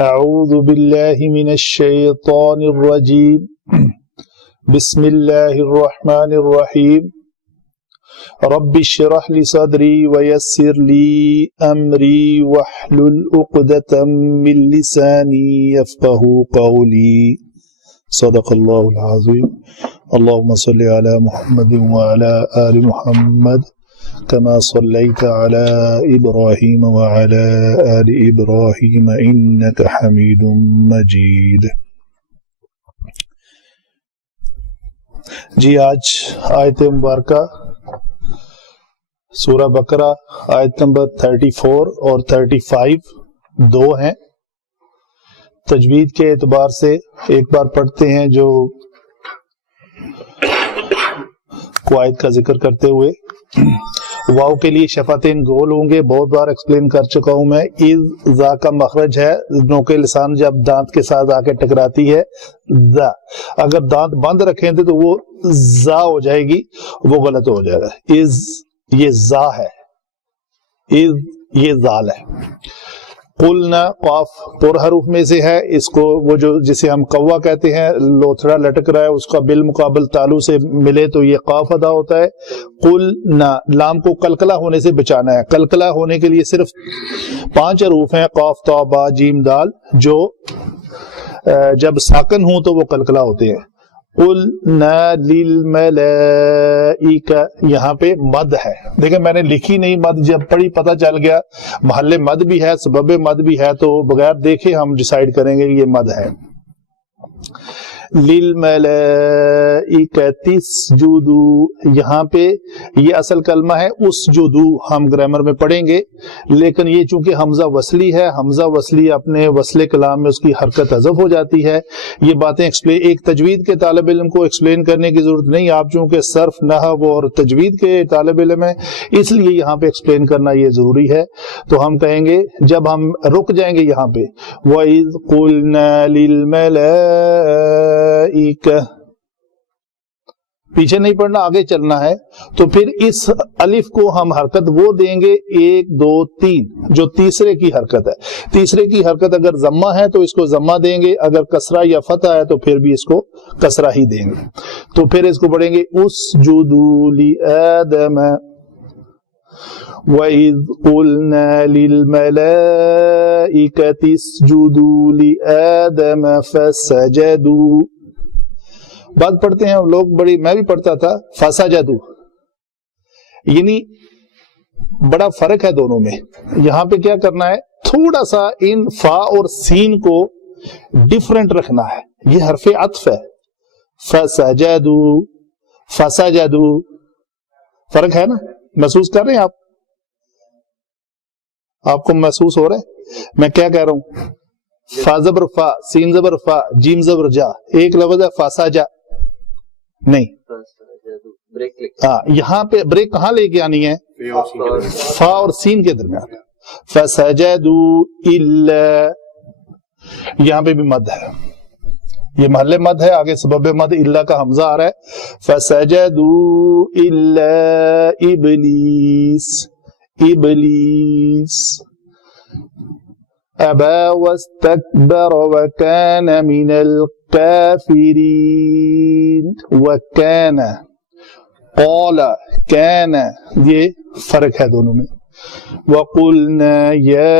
اعوذ باللہ من الشیطان الرجیم بسم اللہ الرحمن الرحیم رب اشرح لی صدری ویسر لی امری واحلل عقدۃ من لسانی یفقہوا قولی صدق اللہ العظیم اللہم صل علی محمد وعلی آل محمد كما صليت على إبراهيم وعلى آل إبراهيم إنك حميد مجيد. جی آج آیت مبارکہ سورہ بقرہ آیت نمبر 34 اور 35 دو ہیں. تجوید کے اعتبار سے ایک بار پڑھتے ہیں جو قواعد کا ذکر کرتے ہوئے. واو کے لیے شفتین گول ہوں گے، بہت بار ایکسپلین کر چکا ہوں میں. از زا کا مخرج ہے، نوک لسان جب دانت کے ساتھ آ کے ٹکراتی ہے زا، اگر دانت بند رکھیں تھے تو وہ زا ہو جائے گی، وہ غلط ہو جائے گا. از یہ زا ہے، از یہ زال ہے. قلنا قاف پر حروف میں سے ہے، اس کو وہ جو جسے ہم قوا کہتے ہیں، لوتھڑا لٹک رہا ہے، اس کا بالمقابل تالو سے ملے تو یہ قاف ادا ہوتا ہے. قلنا لام کو قلقلہ ہونے سے بچانا ہے. قلقلہ ہونے کے لیے صرف 5 حروف ہیں، قاف تا با جیم دال، جو جب ساکن ہوں تو وہ قلقلہ ہوتے ہیں. قلنا للملائکہ، یہاں پہ مد ہے. دیکھیں میں نے لکھی نہیں مد، جب پڑھی پتہ چل گیا محل مد بھی ہے، سبب مد بھی ہے، تو بغیر دیکھے ہم ڈیسائیڈ کریں گے کہ یہ مد ہے. للملائکۃ اسجدوا، یہاں پہ یہ اصل کلمہ ہے اسجدوا، ہم گرامر میں پڑھیں گے، لیکن یہ چونکہ حمزہ وصلی ہے، حمزہ وصلی اپنے وصل کلام میں اس کی حرکت حذف ہو جاتی ہے. یہ باتیں ایک تجوید کے طالب علم کو ایکسپلین کرنے کی ضرورت نہیں. آپ چونکہ صرف نحو اور تجوید کے طالب علم ہیں، اس لیے یہاں پہ ایکسپلین کرنا یہ ضروری ہے. تو ہم کہیں گے، جب ہم رک جائیں گے یہاں پہ وَإِذْ قُلْنَا لِلْمَلَائِكَةِ، پیچھے نہیں پڑھنا، آگے چلنا ہے. تو پھر اس الف کو ہم حرکت وہ دیں گے 1 2 3 جو تیسرے کی حرکت ہے. تیسرے کی حرکت اگر ضمہ ہے تو اس کو ضمہ دیں گے، اگر کسرہ یا فتح ہے تو پھر بھی اس کو کسرہ ہی دیں گے. تو پھر اس کو پڑھیں گے اسجدوا لآدم وَإِذْ قُلْنَا لِلْمَلَائِكَةِ اسْجُدُوا لِآدَمَ فَسَجَدُوا. بات پڑھتے ہیں لوگ بڑی، میں بھی پڑھتا تھا فَسَجَدُوا، یعنی بڑا فرق ہے دونوں میں. یہاں پہ کیا کرنا ہے، تھوڑا سا ان فا اور سین کو ڈیفرنٹ رکھنا ہے. یہ حرف عطف ہے. فَسَجَدُوا فَسَجَدُوا، فرق ہے نا، محسوس کر رہے ہیں آپ کو محسوس ہو رہا ہے میں کیا کہہ رہا ہوں؟ فا زبر فا، سین زبر فا، جیم زبر جا، ایک لفظ ہے فاساجا نہیں. ہاں یہاں پہ بریک کہاں لے کے آنی ہے؟ فا اور سین کے درمیان. فسجدوا الا، یہاں پہ بھی مد ہے، یہ محل مد ہے، آگے سبب مد الا کا حمزہ آ رہا ہے. فسجدوا الا ابلیس، ابلیس ابا واستكبر وكان من الكافرين. وكان قال كان، یہ فرق ہے دونوں میں. وقلنا يا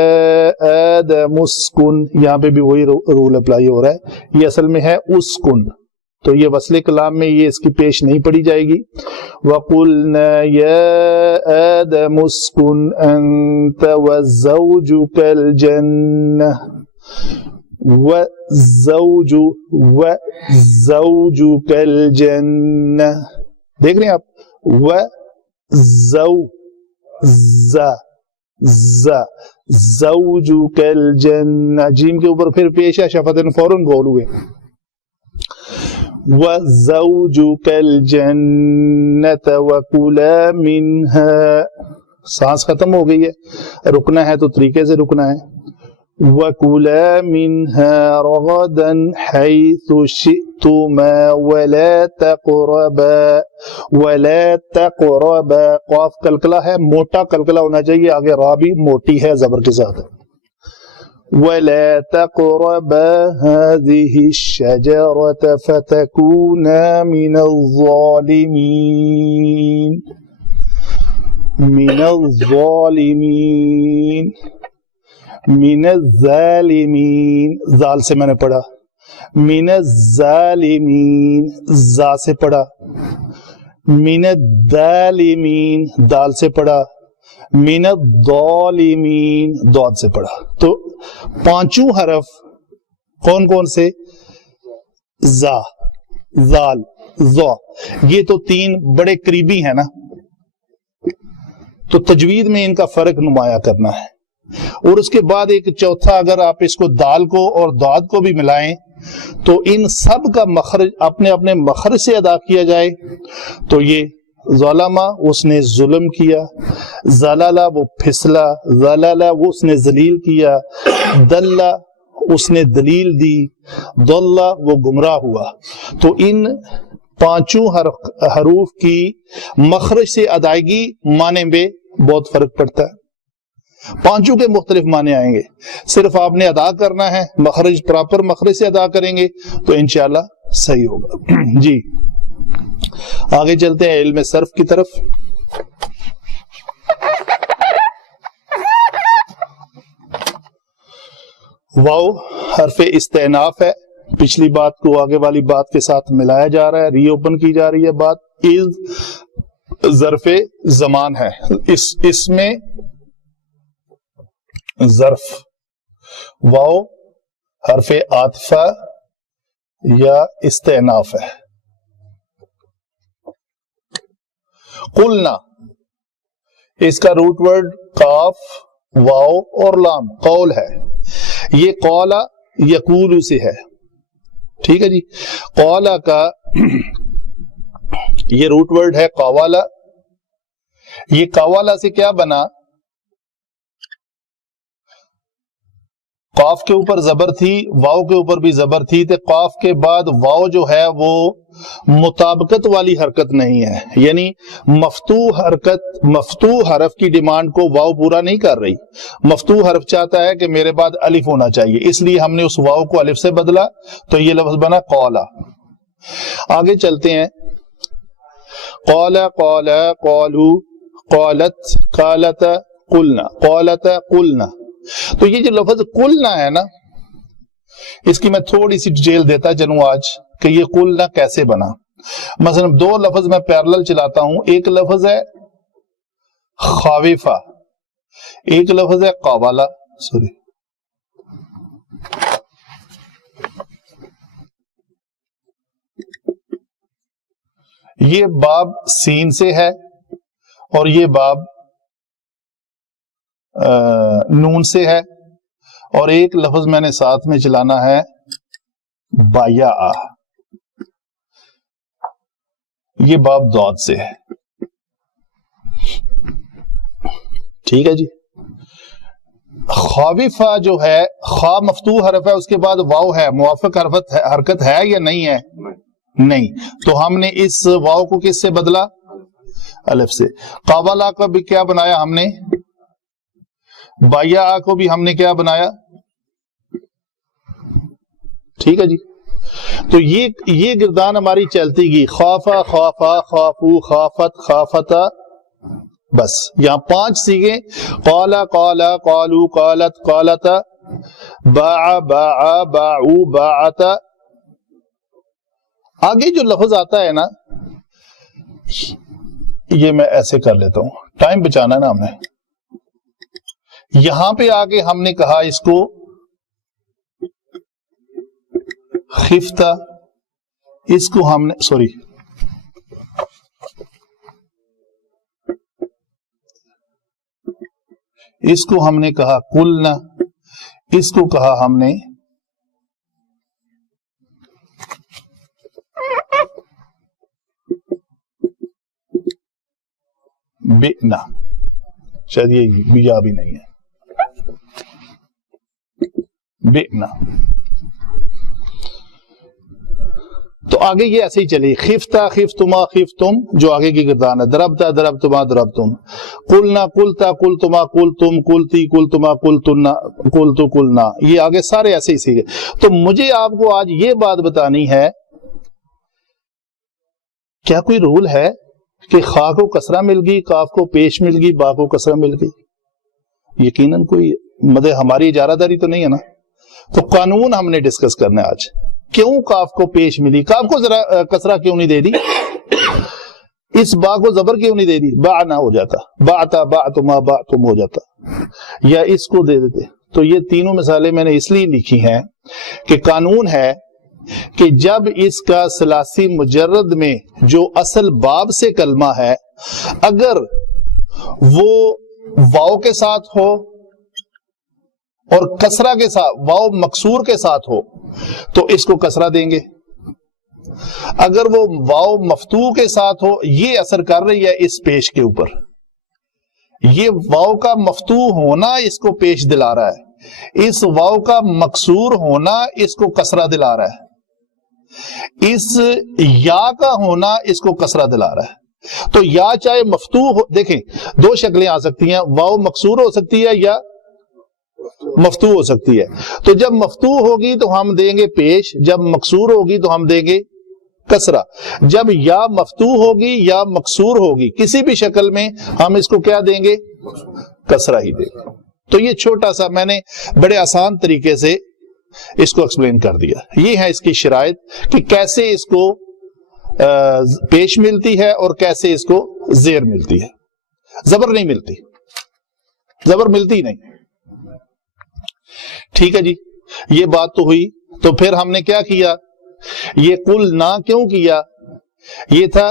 آدم اسكن، یہاں پہ بھی وہی رول اپلائی ہو رہا ہے. یہ اصل میں ہے اسکن، تو یہ وصل کلام میں یہ اس کی پیش نہیں پڑی جائے گی. وَقُلْنَا يَا آدَمُ اسْكُنْ أَنْتَ وَزَوْجُكَ الْجَنَّةَ، وَزَوْجُكَ الْجَنَّةَ، دیکھ رہے ہیں آپ، زوجُكَ الْجَنَّةَ، جیم کے اوپر پھر پیش ہے، شفتن فوراً گول ہوئے. وَزَوْجُكَ الْجَنَّةَ وَكُلَا مِنْهَا، سانس ختم ہو گئی ہے، رکنا ہے تو طریقے سے رکنا ہے. وَكُلَا مِنْهَا رَغَدًا حَيْثُ شِئْتُمَا وَلَا تَقْرَبَا. قاف قلقلہ ہے، موٹا قلقلہ ہونا چاہیے، آگے را بھی موٹی ہے زبر کے ساتھ. وَلَا تَقْرَبَا هَذِهِ الشَّجَرَةَ فَتَكُونَا مِنَ الظَّالِمِينَ من الظالمین من الظالمین زال سے میں نے پڑھا من الظالمین زا سے پڑھا من الظالمین دال سے پڑھا من الظالمین دود سے پڑھا. تو پانچوں حرف کون کون سے؟ زا زال زا. یہ تو تین بڑے قریبی ہیں نا, تو تجوید میں ان کا فرق نمایاں کرنا ہے. اور اس کے بعد ایک چوتھا, اگر آپ اس کو دال کو اور داد کو بھی ملائیں تو ان سب کا مخرج اپنے اپنے مخرج سے ادا کیا جائے تو یہ ظلمہ اس نے ظلم کیا, زلالہ وہ پھسلا, زلالہ وہ اس نے ذلیل کیا, دلہ اس نے دلیل دی, ضلہ وہ گمراہ ہوا. تو ان پانچوں حروف کی مخرج سے ادائیگی معنی میں بہت فرق پڑتا ہے. پانچوں کے مختلف معنی آئیں گے, صرف آپ نے ادا کرنا ہے, مخرج پراپر مخرج سے ادا کریں گے تو انشاءاللہ صحیح ہوگا. جی آگے چلتے ہیں علم صرف کی طرف. واو حرف استئناف ہے, پچھلی بات کو آگے والی بات کے ساتھ ملایا جا رہا ہے, ری اوپن کی جا رہی ہے بات. از ظرف زمان ہے, اس میں ظرف. واو حرف عاطفہ یا استئناف ہے. قلنا اس کا روٹ ورڈ قاف واو اور لام قول ہے. یہ قولا یقول سے ہے, ٹھیک ہے جی. قولا کا یہ روٹ ورڈ ہے قوالا. یہ قوالا سے کیا بنا؟ قاف کے اوپر زبر تھی, واو کے اوپر بھی زبر تھی, تو قاف کے بعد واو جو ہے وہ مطابقت والی حرکت نہیں ہے, یعنی مفتوح حرف کی ڈیمانڈ کو واو پورا نہیں کر رہی. مفتوح حرف چاہتا ہے کہ میرے بعد الف ہونا چاہیے, اس لیے ہم نے اس واو کو الف سے بدلا تو یہ لفظ بنا قولا. آگے چلتے ہیں. قولا قولا قولو قولت قالت قلنا قولت قلنا. تو یہ جو لفظ قلنا ہے نا, اس کی میں تھوڑی سی ڈیٹیل دیتا چلوں آج کہ یہ قلنا کیسے بنا. مثلا دو لفظ میں پیرلل چلاتا ہوں. ایک لفظ ہے خاوفہ, ایک لفظ ہے قوالا. سوری یہ باب سین سے ہے اور یہ باب نون سے ہے, اور ایک لفظ میں نے ساتھ میں چلانا ہے بایا, یہ باب ضاد سے ہے. ٹھیک ہے جی. خاوفہ جو ہے خا مفتوح حرف ہے, اس کے بعد واو ہے, موافق حرکت ہے یا نہیں ہے؟ نہیں. تو ہم نے اس واو کو کس سے بدلا؟ الف سے. قوالا کا بھی کیا بنایا ہم نے؟ بایا کو بھی ہم نے کیا بنایا؟ ٹھیک ہے جی. تو یہ گردان ہماری چلتی گی, خوافا خوافا خوافو خوافت خافتا. بس یہاں 5 سیغے, قالا قالا قالو قالت قالتا, باع باع باعو باعتا. آگے جو لفظ آتا ہے نا, یہ میں ایسے کر لیتا ہوں, ٹائم بچانا نا ہم نے. یہاں پہ آگے ہم نے کہا اس کو خفتہ, اس کو ہم نے سوری اس کو ہم نے کہا قلنا, اس کو کہا ہم نے بئنا. شاید یہ بیا بھی نہیں ہے, بئنا. تو آگے یہ ایسے ہی چلی، خفتا خفتما خفتم جو آگے کی گردان ہے، دربتا دربتما دربتم، قلنا قلتا قلتما قلتم قلتی قلتما قلتنا قلتو قلنا، یہ آگے سارے ایسے ہی سیکھے۔ تو مجھے آپ کو آج یہ بات بتانی ہے، کیا کوئی رول ہے کہ خا کو کسرہ مل گئی، کاف کو پیش مل گئی، با کو کسرہ مل گئی؟ یقیناً کوئی مطلب ہماری اجارہ داری تو نہیں ہے نا۔ تو قانون ہم نے ڈسکس کرنا ہے آج، کیوں کاف کو پیش ملی، کاف کو ذرا کسرہ کیوں نہیں دے دی، اس با کو زبر کیوں نہیں دے دی، با نہ ہو جاتا، باتا باعتما باعتم ہو جاتا، یا اس کو دے دیتے۔ تو یہ تینوں مثالیں میں نے اس لیے لکھی ہیں کہ قانون ہے کہ جب اس کا ثلاثی مجرد میں جو اصل باب سے کلمہ ہے اگر وہ واو کے ساتھ ہو اور کسرہ کے ساتھ، واو مکسور کے ساتھ ہو تو اس کو کسرہ دیں گے، اگر وہ واو مفتوح کے ساتھ ہو، یہ اثر کر رہی ہے اس پیش کے اوپر، یہ واو کا مفتوح ہونا اس کو پیش دلا رہا ہے، اس واو کا مکسور ہونا اس کو کسرہ دلا رہا ہے، اس یا کا ہونا اس کو کسرہ دلا رہا ہے۔ تو یا چاہے مفتوح ہو، دیکھیں دو شکلیں آ سکتی ہیں، واو مکسور ہو سکتی ہے یا مفتوح ہو سکتی ہے۔ تو جب مفتوح ہوگی تو ہم دیں گے پیش، جب مکسور ہوگی تو ہم دیں گے کسرہ، جب یا مفتوح ہوگی یا مکسور ہوگی کسی بھی شکل میں ہم اس کو کیا دیں گے، کسرہ ہی دیں گے۔ تو یہ چھوٹا سا میں نے بڑے آسان طریقے سے اس کو ایکسپلین کر دیا۔ یہ ہے اس کی شرائط کہ کیسے اس کو پیش ملتی ہے اور کیسے اس کو زیر ملتی ہے۔ زبر نہیں ملتی، زبر ملتی نہیں۔ ٹھیک ہے جی، یہ بات تو ہوئی۔ تو پھر ہم نے کیا کیا، یہ قلنا کیوں کیا، یہ تھا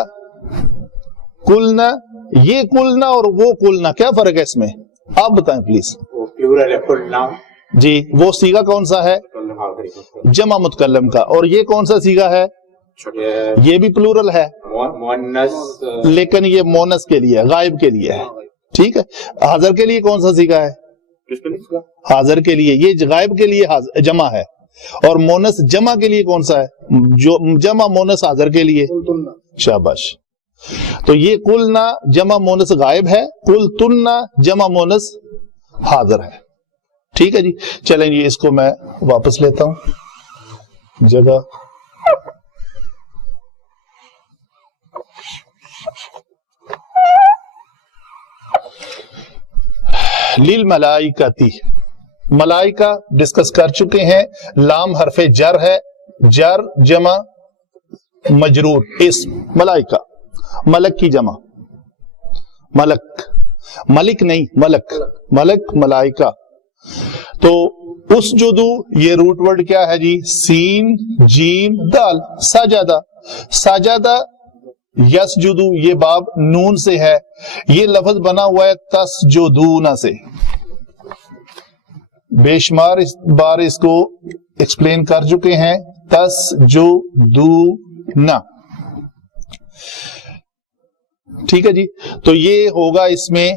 قلنا، یہ قلنا اور وہ قلنا کیا فرق ہے اس میں، آپ بتائیں پلیز۔ جی، وہ صیغہ کون سا ہے، جمع متکلم کا، اور یہ کون سا صیغہ ہے، یہ بھی پلورل ہے لیکن یہ مونس کے لیے، غائب کے لیے ہے۔ ٹھیک ہے، حاضر کے لیے کون سا صیغہ ہے، حاضر کے لیے، یہ غائب کے لیے جمع ہے، اور مونس جمع کے لیے کون سا ہے، جو جمع مونس حاضر کے لیے، شاباش۔ تو یہ قلنا جمع مونس غائب ہے، قلتنا جمع مونس حاضر ہے۔ ٹھیک ہے جی، چلیں جی اس کو میں واپس لیتا ہوں جگہ۔ للملائکتی، ملائکہ ڈسکس کر چکے ہیں، لام حرف جر ہے، جر جمع مجرور، اسم ملائکہ، ملک کی جمع، ملک، ملک نہیں ملک، ملک ملائکہ۔ تو اس جدو یہ روٹ ورڈ کیا ہے جی، سین جیم دال، سجدہ، سجدہ یسجدو، یہ باب نون سے ہے، یہ لفظ بنا ہوا ہے تسجدون سے، بے شمار بار اس کو ایکسپلین کر چکے ہیں، تسجدون۔ ٹھیک ہے جی، تو یہ ہوگا اس میں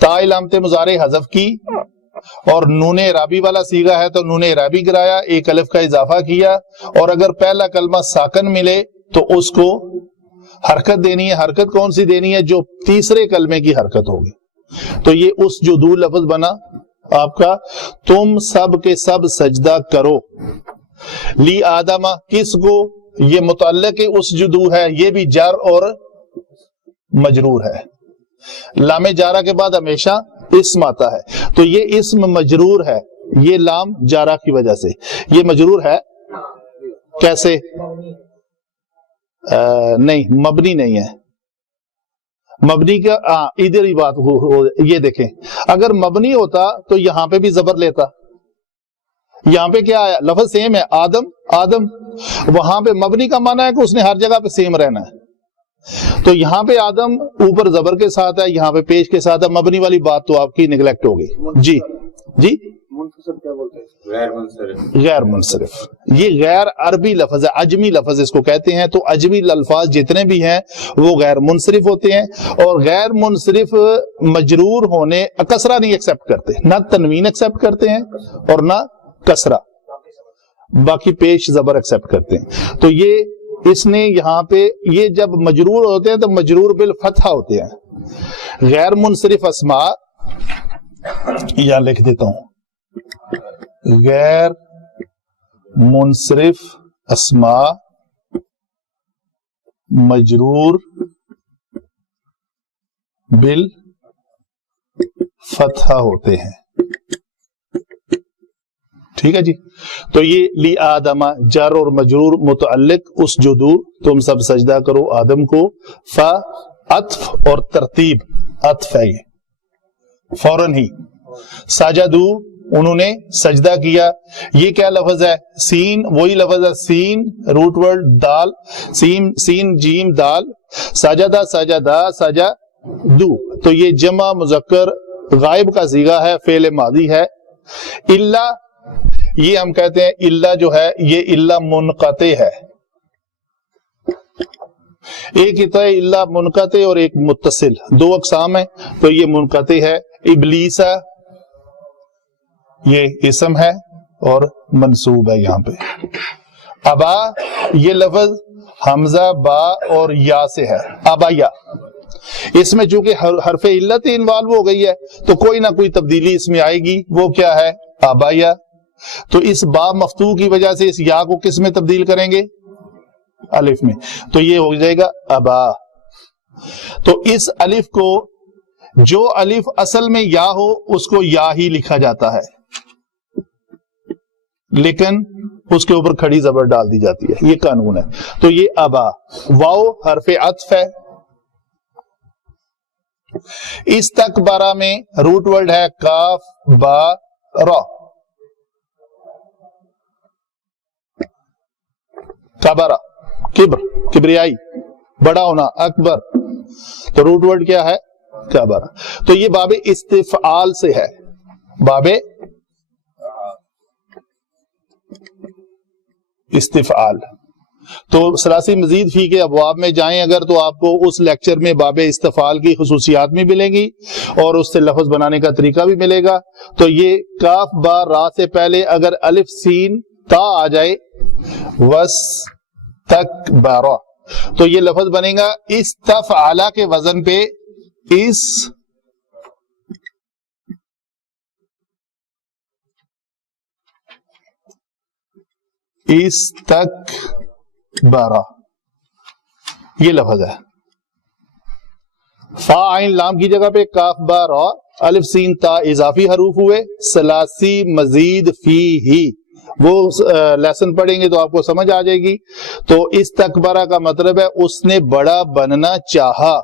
تا علامت مضارع حذف کی، اور نون اعرابی والا صیغہ ہے تو نون اعرابی گرایا، ایک الف کا اضافہ کیا، اور اگر پہلا کلمہ ساکن ملے تو اس کو حرکت دینی ہے۔ حرکت کون سی دینی ہے، جو تیسرے کلمے کی حرکت ہوگی۔ تو یہ اس جدو لفظ بنا آپ کا، تم سب کے سب سجدہ کرو، لی آدم، کس کو، یہ متعلق اس جدو ہے، یہ بھی جار اور مجرور ہے، لام جارہ کے بعد ہمیشہ اسم آتا ہے، تو یہ اسم مجرور ہے، یہ لام جارہ کی وجہ سے یہ مجرور ہے۔ کیسے، نہیں مبنی نہیں ہے، مبنی کا ادھر ہی بات یہ دیکھیں، اگر مبنی ہوتا تو یہاں پہ بھی زبر لیتا، یہاں پہ کیا آیا، لفظ سیم ہے، آدم آدم، وہاں پہ مبنی کا معنی ہے کہ اس نے ہر جگہ پہ سیم رہنا ہے، تو یہاں پہ آدم اوپر زبر کے ساتھ ہے، یہاں پہ پیش کے ساتھ ہے، مبنی والی بات تو آپ کی نگلیکٹ ہو گئی۔ جی جی، غیر منصرف، یہ غیر عربی لفظ ہے، عجمی لفظ اس کو کہتے ہیں، تو عجمی الفاظ جتنے بھی ہیں وہ غیر منصرف ہوتے ہیں، اور غیر منصرف مجرور ہونے کسرہ نہیں ایکسپٹ کرتے، نہ تنوین ایکسپٹ کرتے ہیں اور نہ کسرہ، باقی پیش زبر ایکسپٹ کرتے ہیں۔ تو یہ اس نے یہاں پہ یہ جب مجرور ہوتے ہیں تو مجرور بالفتحہ ہوتے ہیں. غیر منصرف اسماء یا لکھ دیتا ہوں، غیر منصرف اسماء مجرور بالفتحہ ہوتے ہیں. ٹھیک ہے جی. تو یہ لی آدم جر اور مجرور متعلق اس جدو تم سب سجدہ کرو آدم کو. فا عطف اور ترتیب عطف ہے یہ فوراً ہی. سجدو انہوں نے سجدہ کیا. یہ کیا لفظ ہے؟ سین، وہی لفظ ہے سین روٹ ورڈ دال، سین جیم دال. سجدہ سجدہ سجدو، تو یہ جمع مذکر غائب کا صیغہ ہے، فعل ماضی ہے. الا، یہ ہم کہتے ہیں الا جو ہے یہ الا منقطع ہے. ایک ہی ہے الا منقطع اور ایک متصل، دو اقسام ہیں. تو یہ منقطع ہے. ابلیس یہ اسم ہے اور منصوب ہے یہاں پہ. ابا، یہ لفظ حمزہ با اور یا سے ہے. ابا یا، اس میں چونکہ حرف علت انوالو ہو گئی ہے تو کوئی نہ کوئی تبدیلی اس میں آئے گی. وہ کیا ہے؟ ابا یا. تو اس با مفتوح کی وجہ سے اس یا کو کس میں تبدیل کریں گے؟ الف میں. تو یہ ہو جائے گا ابا. تو اس الف کو، جو الف اصل میں یا ہو اس کو یا ہی لکھا جاتا ہے، لیکن اس کے اوپر کھڑی زبر ڈال دی جاتی ہے. یہ قانون ہے. تو یہ ابا. واو حرف عطف ہے. اس تک بارہ میں روٹ ورڈ ہے کاف با را. کبرا، کبر، کبریائی، بڑا ہونا، اکبر. تو روٹ ورڈ کیا ہے؟ کبرا. تو یہ باب استفعال سے ہے. باب استفعال. تو سلاسی مزید فی کے ابواب میں جائیں اگر تو آپ کو اس لیکچر میں باب استفعال کی خصوصیات بھی ملیں گی اور اس سے لفظ بنانے کا طریقہ بھی ملے گا. تو یہ کاف با را سے پہلے اگر الف سین تا آ جائے وس تک بارہ، تو یہ لفظ بنے گا استفعلا کے وزن پہ اس تک بارہ، یہ لفظ ہے. فا عین لام کی جگہ پہ کاف با را الف سین تا اضافی حروف ہوئے. سلاسی مزید فی ہی، وہ لیسن پڑھیں گے تو آپ کو سمجھ آ جائے گی. تو استکبرہ کا مطلب ہے اس نے بڑا بننا چاہا.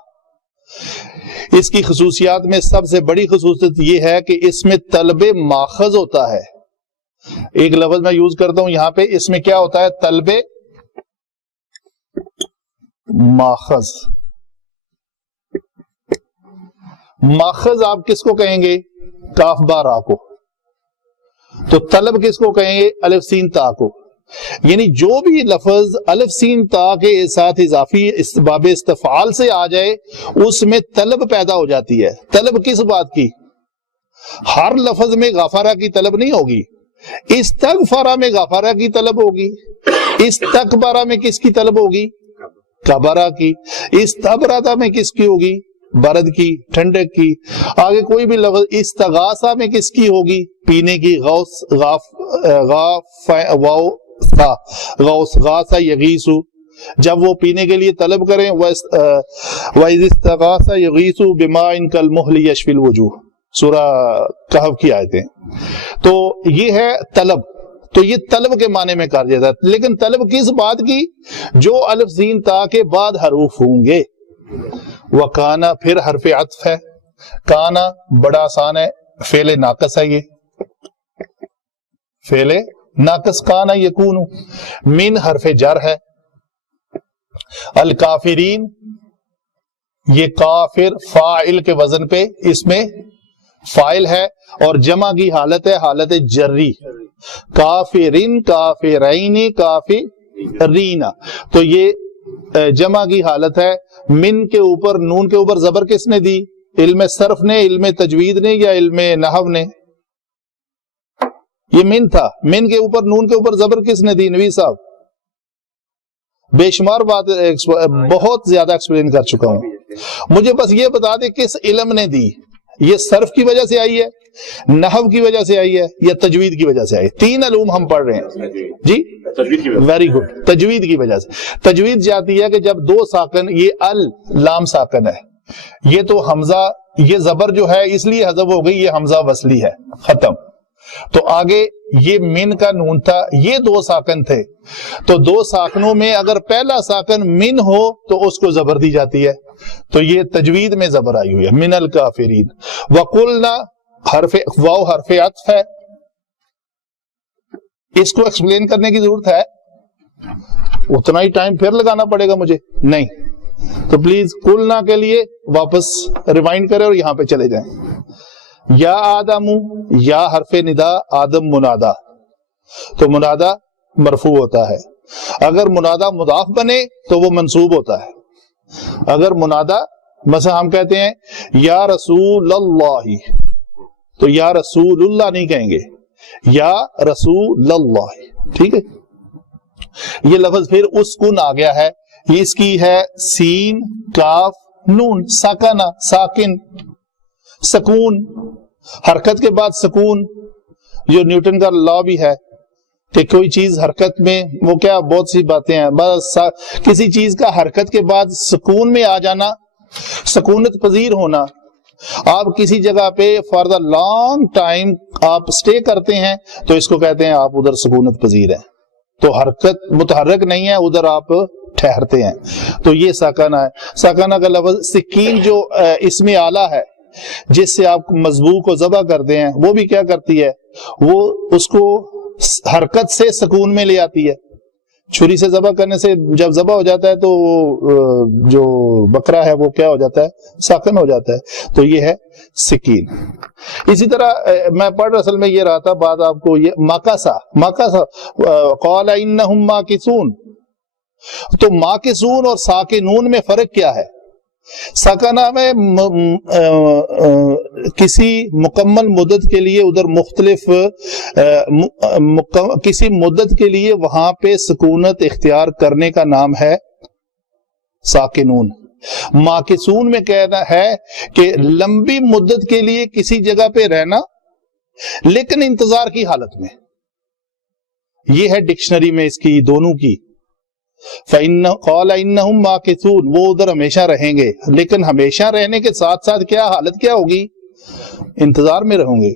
اس کی خصوصیات میں سب سے بڑی خصوصیت یہ ہے کہ اس میں طلب ماخذ ہوتا ہے. ایک لفظ میں یوز کرتا ہوں یہاں پہ، اس میں کیا ہوتا ہے؟ طلب ماخذ. ماخذ آپ کس کو کہیں گے؟ کاف با را کو. تو طلب کس کو کہیں گے؟ الف سین تا کو. یعنی جو بھی لفظ الف سین تا کے ساتھ اضافی باب استفعال سے آ جائے اس میں طلب پیدا ہو جاتی ہے. طلب کس بات کی؟ ہر لفظ میں غفارہ کی طلب نہیں ہوگی. استغفرہ میں غفارہ کی طلب ہوگی. استکبرہ میں کس کی طلب ہوگی؟ کبرہ کی. استبرہ میں کس کی ہوگی؟ برد کی، ٹھنڈک کی. آگے کوئی بھی لفظ استغاثہ میں کس کی ہوگی؟ پینے کی. غوث، غوث غاثہ یغیثو، جب وہ پینے کے لیے طلب کریں. وَإِذِ اسْتَغَاثَ يَغِيثُ بِمَاءٍ كَالْمُهْلِ يَشْفِي الْوُجُوهِ، سورہ کہف کی آیتیں. تو یہ ہے طلب. تو یہ طلب کے معنی میں کہا جاتا ہے. لیکن طلب کس بات کی؟ جو الف سین تا کے بعد حروف ہوں گے. وکانا پھر حرف عطف ہے. کانا بڑا آسان ہے، فعل ناقص ہے. یہ فعل ناقص کانا یکون. من حرف جر ہے. الکافرین، یہ کافر فاعل کے وزن پہ اس میں فاعل ہے اور جمع کی حالت ہے حالت جری. کافرین، کافرین، کافرین. تو یہ جمع کی حالت ہے. من کے اوپر، نون کے اوپر زبر کس نے دی؟ علم صرف نے، علم تجوید نے، یا علم نحو نے؟ یہ من تھا. من کے اوپر، نون کے اوپر زبر کس نے دی؟ نبی صاحب بے شمار بات بہت زیادہ ایکسپلین کر چکا ہوں. مجھے بس یہ بتا دے کس علم نے دی. یہ صرف کی وجہ سے آئی ہے, نحو کی وجہ سے آئی ہے, یا تجوید کی وجہ سے آئی؟ 3 علوم ہم پڑھ رہے ہیں جی. ویری گڈ, تجوید کی وجہ سے. تجوید جاتی ہے کہ جب 2 ساکن, یہ ال لام ساکن ہے, یہ تو حمزہ, یہ زبر جو ہے اس لیے حذف ہو گئی, یہ حمزہ وصلی ہے, ختم. تو آگے یہ من کا نون تھا, یہ 2 ساکن تھے, تو 2 ساکنوں میں اگر پہلا ساکن من ہو تو اس کو زبر دی جاتی ہے, تو یہ تجوید میں زبر آئی ہوئی ہے. من الکافرین. وقلنا حرف واو حرف عطف ہے, اس کو ایکسپلین کرنے کی ضرورت ہے؟ اتنا ہی ٹائم پھر لگانا پڑے گا مجھے؟ نہیں. تو پلیز قلنا کے لیے واپس ریوائنڈ کریں اور یہاں پہ چلے جائیں. یا آدم, یا حرف ندا, آدم منادا, تو منادا مرفوع ہوتا ہے. اگر منادا مضاف بنے تو وہ منصوب ہوتا ہے. اگر منادا مثلا ہم کہتے ہیں یا رسول اللہ, تو یا رسول اللہ نہیں کہیں گے, یا رسول اللہ. ٹھیک ہے, یہ لفظ پھر اسکن آ گیا ہے, یہ اس کی ہے سین کاف نون, ساکانہ, ساکن, سکون, حرکت کے بعد سکون, جو نیوٹن کا لا بھی ہے کہ کوئی چیز حرکت میں, وہ کیا بہت سی باتیں ہیں, بس کسی چیز کا حرکت کے بعد سکون میں آ جانا, سکونت پذیر ہونا. آپ کسی جگہ پہ فار دا لانگ ٹائم آپ سٹے کرتے ہیں تو اس کو کہتے ہیں آپ ادھر سکونت پذیر ہیں, تو حرکت متحرک نہیں ہے, ادھر آپ ٹھہرتے ہیں, تو یہ ساکانہ ہے. ساکانہ کا لفظ سکین جو اس میں آلہ ہے جس سے آپ مذبوح کو ذبح کرتے ہیں, وہ بھی کیا کرتی ہے, وہ اس کو حرکت سے سکون میں لے آتی ہے. چھری سے ذبح کرنے سے جب ذبح ہو جاتا ہے تو جو بکرا ہے وہ کیا ہو جاتا ہے, ساکن ہو جاتا ہے. تو یہ ہے سکین. اسی طرح میں پڑھ اصل میں یہ رہا تھا بات آپ کو, یہ ماکاسا, ماکاسا قال انہم ماکسون, تو ماکسون اور ساکنون میں فرق کیا ہے؟ ساکانہ میں کسی مکمل مدت کے لیے ادھر مختلف کسی مدت کے لیے وہاں پہ سکونت اختیار کرنے کا نام ہے ساکنون. ماکسون میں کہنا ہے کہ لمبی مدت کے لیے کسی جگہ پہ رہنا لیکن انتظار کی حالت میں. یہ ہے ڈکشنری میں اس کی دونوں کی. قَالَ إِنَّهُمْ مَاكِثُونَ, وہ ادھر ہمیشہ رہیں گے, لیکن ہمیشہ رہنے کے ساتھ ساتھ کیا حالت کیا ہوگی؟ انتظار میں رہوں گے.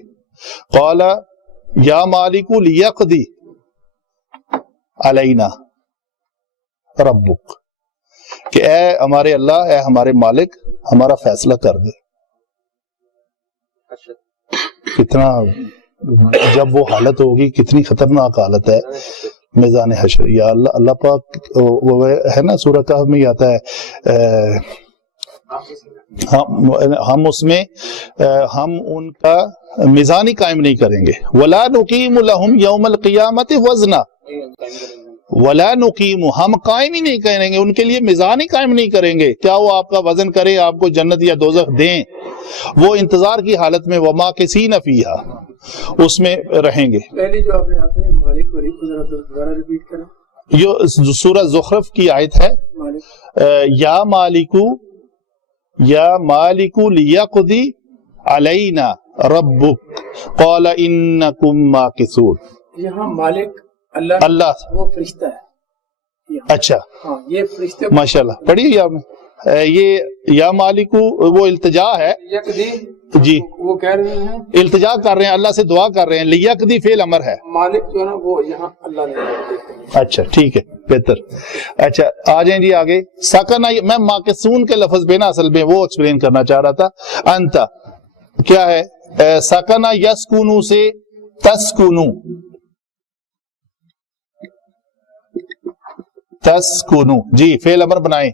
قَالَ يَا مَالِكُ لِيَقْضِ عَلَيْنَا رَبُّكَ, کہ اے ہمارے اللہ, اے ہمارے مالک, ہمارا فیصلہ کر دے. کتنا جب وہ حالت ہوگی, کتنی خطرناک حالت ہے میزان حشر. یا اللہ, اللہ پاک وہ ہے نا سورہ کہف میں ہی آتا ہے, ہم اس میں ہم ان کا میزان ہی قائم نہیں کریں گے. وَلَا نُقِيمُ لَهُمْ يَوْمَ الْقِيَامَةِ وَزْنًا, وَلَا نُقِيمُ, ہم قائم ہی نہیں کریں گے, ان کے لیے میزان ہی قائم نہیں کریں گے. کیا وہ آپ کا وزن کرے, آپ کو جنت یا دوزخ دیں؟ وہ انتظار کی حالت میں وَمَاكِثِينَ فِيهَا, اس میں رہیں گے. پہلی جو آپ نے مالک اور دوبارہ ریپیٹ کریں. یہ سورہ زخرف کی آیت ہے, یا مالکو لیقضی علینا ربک قال انکم ماکثون. یہاں مالک اللہ وہ فرشتہ ہے. اچھا, ہاں, یہ فرشتے ماشاءاللہ پڑھیے آپ نے. یہ یا مالکو وہ التجا ہے جی, وہ کہہ رہے ہیں التجا کر رہے ہیں, اللہ سے دعا کر رہے ہیں. لیقضی فعل امر ہے, مالک جو ہے نا وہ یہاں اللہ نے. اچھا ٹھیک ہے, بہتر. اچھا آ جائیں جی آگے. ساکانہ, میں ماکسون کے لفظ پہ نا اصل میں وہ ایکسپلین کرنا چاہ رہا تھا. انتا کیا ہے؟ ساکانہ یسکونو سے تسکونو, تسکونو جی فعل امر بنائیں.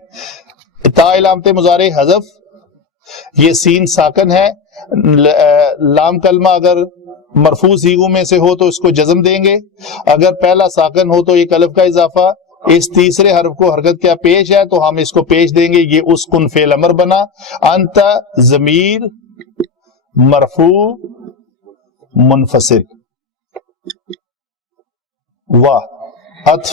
تا علامت مضارع حذف, یہ سین ساکن ہے. لام کلمہ اگر مرفوع صیغوں میں سے ہو تو اس کو جزم دیں گے, اگر پہلا ساکن ہو تو ایک الف کا اضافہ, اس تیسرے حرف کو حرکت کیا پیش ہے تو ہم اس کو پیش دیں گے, یہ اسکن فعل امر بنا. انت ضمیر مرفوع منفصل, واہ عطف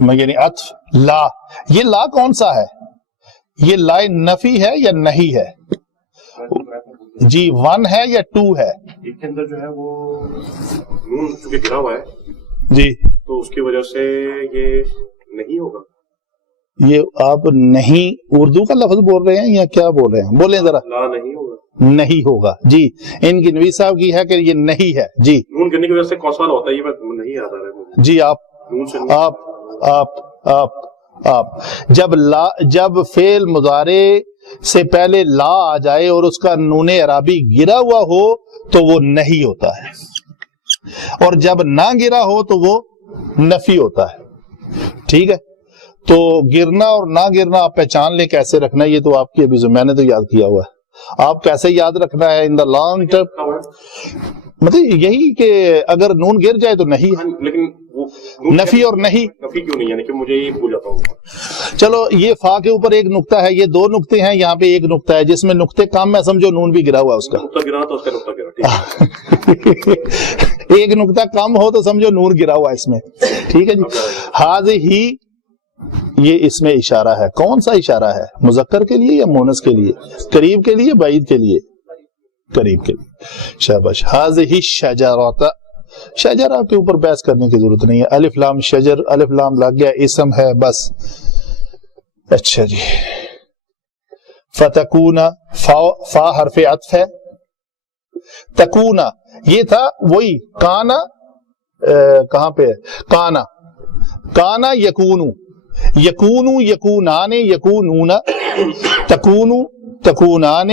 یعنی عطف لا. یہ لا کون سا ہے؟ یہ لا نفی ہے یا نہیں ہے؟ جی 1 ہے یا 2 ہے؟ ایک کے اندر جو ہے وہ نون چونکہ گرا ہوا ہے جی تو اس کی وجہ سے یہ نہیں ہوگا. یہ آپ نہیں اردو کا لفظ بول رہے ہیں یا کیا بول رہے ہیں؟ بولیں ذرا. لا نہیں ہوگا. نہیں ہوگا جی. ان کی نویس صاحب کی ہے کہ یہ نہیں ہے. جی نون گرنے کی وجہ سے کون سا ہوتا ہے یہ بات نہیں یاد آ رہا ہے. جی آپ جب فعل مضارع سے پہلے لا آ جائے اور اس کا نون اعرابی گرا ہوا ہو تو وہ نہیں ہوتا ہے, اور جب نہ گرا ہو تو وہ نفی ہوتا ہے. ٹھیک ہے, تو گرنا اور نہ گرنا آپ پہچان لیں کیسے رکھنا ہے. یہ تو آپ کی ابھی میں نے تو یاد کیا ہوا ہے. آپ کیسے یاد رکھنا ہے ان دا لانگ ٹرم؟ مطلب یہی کہ اگر نون گر جائے تو نہیں ہے, لیکن نفی اور نہیں. نفی کیوں نہیں, یعنی کہ مجھے یہ بھول جاتا ہوں. چلو یہ فا کے اوپر ایک نقطہ ہے, یہ 2 نقطے ہیں, یہاں پہ ایک نقطہ ہے جس میں نقطے کم ہے, سمجھو نون بھی گرا ہوا ہے اس کا. نقطہ گرا تو اس کا نقطہ گرا. ایک نقطہ کم ہو تو سمجھو نون گرا ہوا ہے اس میں. ٹھیک ہے جی. ہاذہ یہ اس میں اشارہ ہے. کون سا اشارہ ہے؟ مذکر کے لیے یا مونس کے لیے؟ قریب کے لیے, بعید کے لیے؟ قریب کے لیے. شاباش. ہاذہ شجرۃ, شجرہ کے اوپر بحث کرنے کی ضرورت نہیں ہے. الف لام شجر, الف لام لگ گیا, اسم ہے بس. اچھا جی. فتکون, فا حرف عطف ہے. تکون یہ تھا وہی کانا, کہاں پہ کانا, کانا یکونو, یکونو یکونان یکونون, تکونو تکونان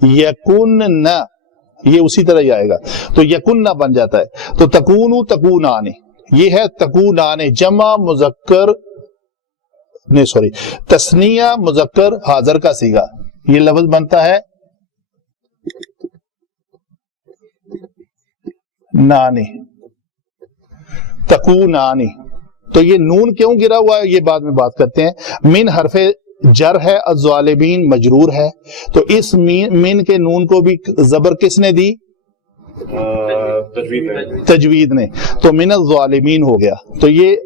یکن, یہ اسی طرح ہی آئے گا تو یکن بن جاتا ہے. تو تکونو تکونان, یہ ہے تکونان جمع مذکر نہیں سوری تثنیہ مذکر حاضر کا صیغہ. یہ لفظ بنتا ہے نانی, تکونانی. تو یہ نون کیوں گرا ہوا ہے یہ بعد میں بات کرتے ہیں. من حرف جر ہے, الظالمین مجرور ہے, تو اس من کے نون کو بھی زبر کس نے دی؟ تجوید نے. تو من الظالمین ہو گیا. تو یہ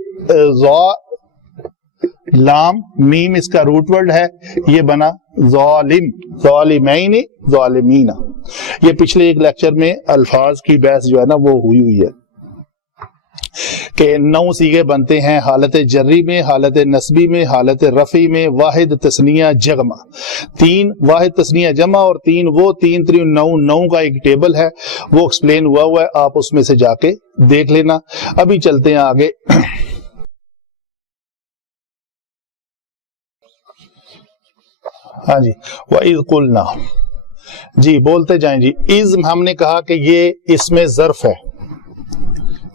لام میم اس کا روٹ ورڈ ہے, یہ بنا ظالم, ظالمین ظالمین. یہ پچھلے ایک لیکچر میں الفاظ کی بحث جو ہے نا وہ ہوئی ہے کہ 9 صیغے بنتے ہیں حالت جری میں, حالت نسبی میں, حالت رفعی میں, واحد تثنیہ جمع. 3 واحد تثنیہ جمع اور 3 وہ 3 3 9 9 کا ایک ٹیبل ہے, وہ ایکسپلین ہوا ہے, آپ اس میں سے جا کے دیکھ لینا. ابھی چلتے ہیں آگے. ہاں جی. وَإِذْ قُلْنَا, جی بولتے جائیں جی. از ہم نے کہا کہ یہ اس میں ظرف ہے,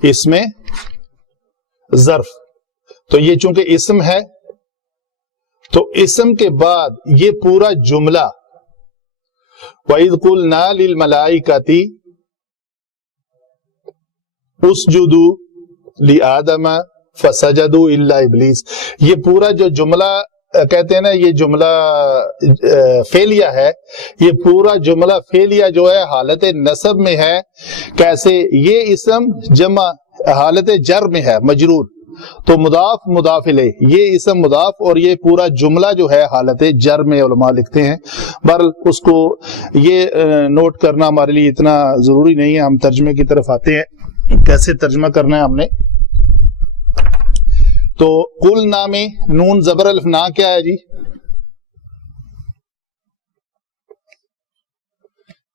اس میں ظرف. تو یہ چونکہ اسم ہے تو اسم کے بعد یہ پورا جملہ وَإِذْ قُلْنَا لِلْمَلَائِكَةِ اسْجُدُوا لِآدَمَ فَسَجَدُوا إِلَّا إِبْلِيسَ, یہ پورا جو جملہ کہتے ہیں نا یہ جملہ فعلیہ ہے, یہ پورا جملہ فعلیہ جو ہے حالت نصب میں ہے. کیسے؟ یہ اسم جمع حالت جر میں ہے مجرور, تو مضاف مضاف الیہ, یہ اسم مضاف, اور یہ پورا جملہ جو ہے حالت جر میں علماء لکھتے ہیں. بہرحال اس کو یہ نوٹ کرنا ہمارے لیے اتنا ضروری نہیں ہے. ہم ترجمے کی طرف آتے ہیں, کیسے ترجمہ کرنا ہے ہم نے. تو قلنا میں نون زبر الف نا کیا ہے جی؟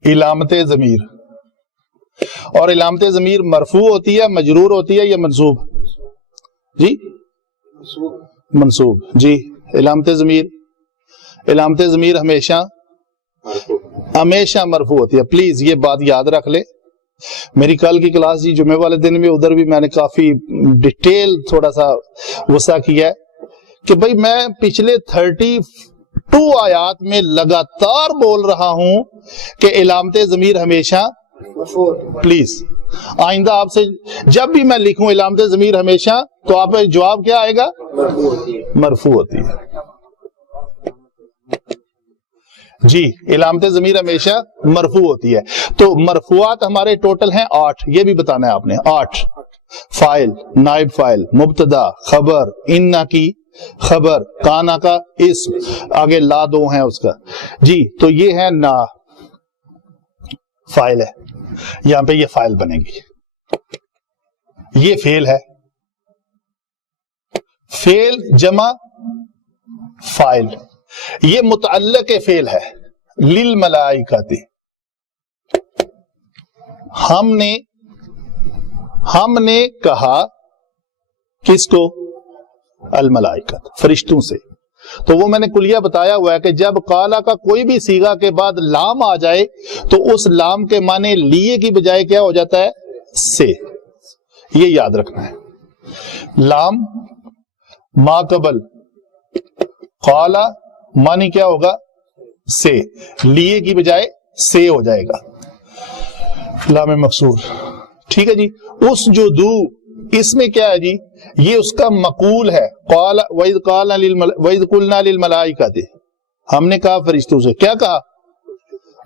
علامت ضمیر. اور علامت ضمیر مرفوع ہوتی ہے, مجرور ہوتی ہے یا منصوب؟ جی منصوب. جی علامت ضمیر ہمیشہ مرفوع ہوتی ہے. پلیز یہ بات یاد رکھ لے. میری کل کی کلاس جی جمعے والے دن میں ادھر بھی میں نے کافی ڈیٹیل تھوڑا سا وسع کیا ہے کہ بھئی میں پچھلے 32 آیات میں لگاتار بول رہا ہوں کہ علامت ضمیر ہمیشہ. پلیز آئندہ آپ سے جب بھی میں لکھوں علامت ضمیر ہمیشہ, تو آپ جواب کیا آئے گا؟ مرفوع ہوتی ہے. جی علامت ضمیر ہمیشہ مرفوع ہوتی ہے. تو مرفوعات ہمارے ٹوٹل ہیں 8, یہ بھی بتانا ہے آپ نے 8. فائل نائب فائل مبتدا خبر انا کی خبر کانا کا اسم آگے لا دو ہیں اس کا جی تو یہ ہے نا فائل ہے یہاں پہ یہ فائل بنے گی یہ فعل ہے فعل جمع فائل یہ متعلق فعل ہے للملائکۃ ہم نے کہا کس کو الملائکۃ فرشتوں سے تو وہ میں نے کلیہ بتایا ہوا ہے کہ جب قالا کا کوئی بھی صیغہ کے بعد لام آ جائے تو اس لام کے معنی لیے کی بجائے کیا ہو جاتا ہے سے یہ یاد رکھنا ہے لام ما قبل قالا معنی کیا ہوگا سے لیے کی بجائے سے ہو جائے گا لام مقصور ٹھیک ہے جی اس جو دو اس میں کیا ہے جی یہ اس کا مقول ہے قال وَإِذْ قُلْنَا لِلْمَلَائِكَةِ ہم نے کہا فرشتوں سے کیا کہا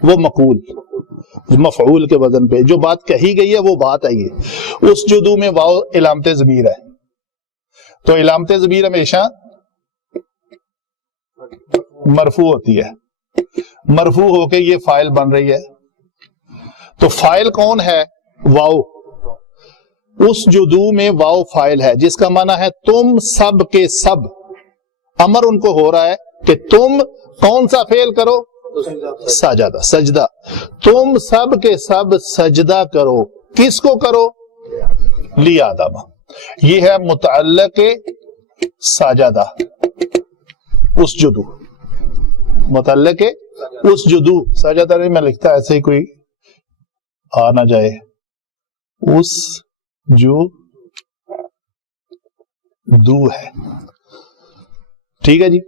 وہ مقول مفعول کے وزن پہ جو بات کہی گئی ہے وہ بات ہے یہ اس جدو میں واو علامت ضمیر ہے تو علامت ضمیر ہمیشہ مرفوع ہوتی ہے مرفوع ہو کے یہ فائل بن رہی ہے تو فائل کون ہے واو اس جدو میں واو فائل ہے جس کا معنی ہے تم سب کے سب امر ان کو ہو رہا ہے کہ تم کون سا فعل کرو سجدہ سجدہ تم سب کے سب سجدہ کرو کس کو کرو لی آدم یہ ہے متعلق سجدہ اس جدو متعلق اس جدو سجدہ نہیں میں لکھتا ایسے ہی کوئی آ نہ جائے اس جو دو ہے ٹھیک ہے جی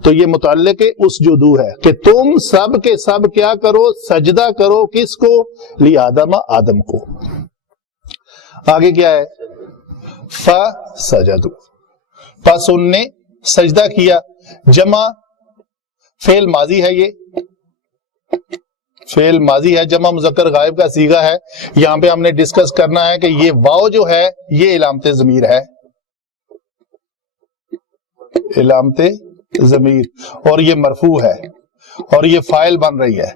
تو یہ متعلق اس جو دو ہے کہ تم سب کے سب کیا کرو سجدہ کرو کس کو لی آدم آدم کو آگے کیا ہے فسجدوا پس ان نے سجدہ کیا جمع فعل ماضی ہے یہ فعل ماضی ہے جمع مذکر غائب کا صیغہ ہے یہاں پہ ہم نے ڈسکس کرنا ہے کہ یہ واو جو ہے یہ علامت ضمیر ہے علامت ضمیر اور یہ مرفوع ہے اور یہ فاعل بن رہی ہے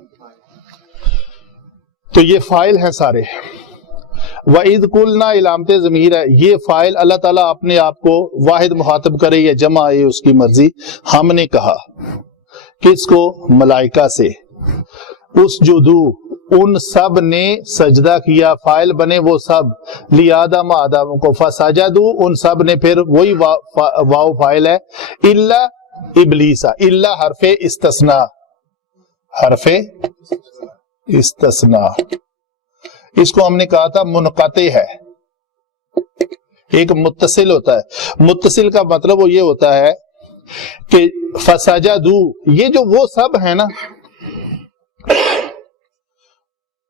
تو یہ فاعل ہیں سارے وَإِذْ قُلْنَا علامت ضمیر ہے یہ فاعل اللہ تعالیٰ اپنے آپ کو واحد مخاطب کرے یا جمع ہے اس کی مرضی ہم نے کہا کس کو ملائکہ سے اس جو دو ان سب نے سجدہ کیا فائل بنے وہ سب لی آدم آدم کو فسجدوا ان سب نے پھر وہی واو فائل ہے الا ابلیس الا حرف استثناء حرف استثناء اس کو ہم نے کہا تھا منقطع ہے ایک متصل ہوتا ہے متصل کا مطلب وہ یہ ہوتا ہے کہ فسجدوا یہ جو وہ سب ہے نا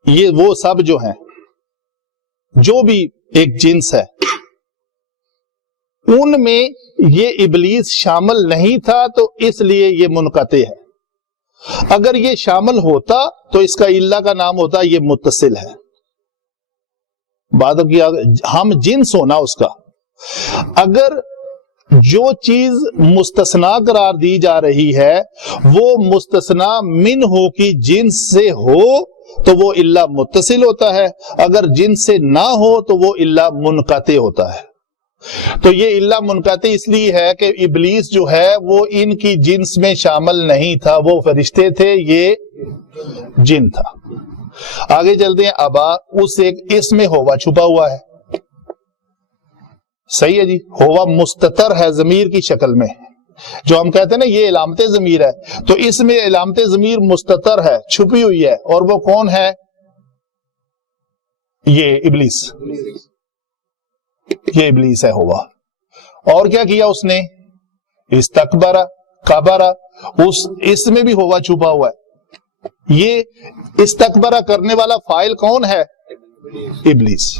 یہ وہ سب جو ہیں جو بھی ایک جنس ہے ان میں یہ ابلیس شامل نہیں تھا تو اس لیے یہ منقطع ہے اگر یہ شامل ہوتا تو اس کا اللہ کا نام ہوتا یہ متصل ہے بات کی ہم جنس ہونا اس کا اگر جو چیز مستثنا قرار دی جا رہی ہے وہ مستثنا من ہو کی جنس سے ہو تو وہ اللہ متصل ہوتا ہے اگر جنس سے نہ ہو تو وہ اللہ منقطع ہوتا ہے تو یہ اللہ منقطع اس لیے ہے کہ ابلیس جو ہے وہ ان کی جنس میں شامل نہیں تھا وہ فرشتے تھے یہ جن تھا آگے چلتے ہیں ابا اس ایک اس میں ہوا چھپا ہوا ہے صحیح ہے جی ہوا مستتر ہے ضمیر کی شکل میں جو ہم کہتے ہیں نا یہ علامت ضمیر ہے تو اس میں علامت ضمیر مستتر ہے چھپی ہوئی ہے اور وہ کون ہے یہ ابلیس یہ ابلیس ہے ہوا اور کیا کیا اس نے استکبرا کبرا اس میں بھی ہوا چھپا ہوا ہے یہ استکبرا کرنے والا فاعل کون ہے ابلیس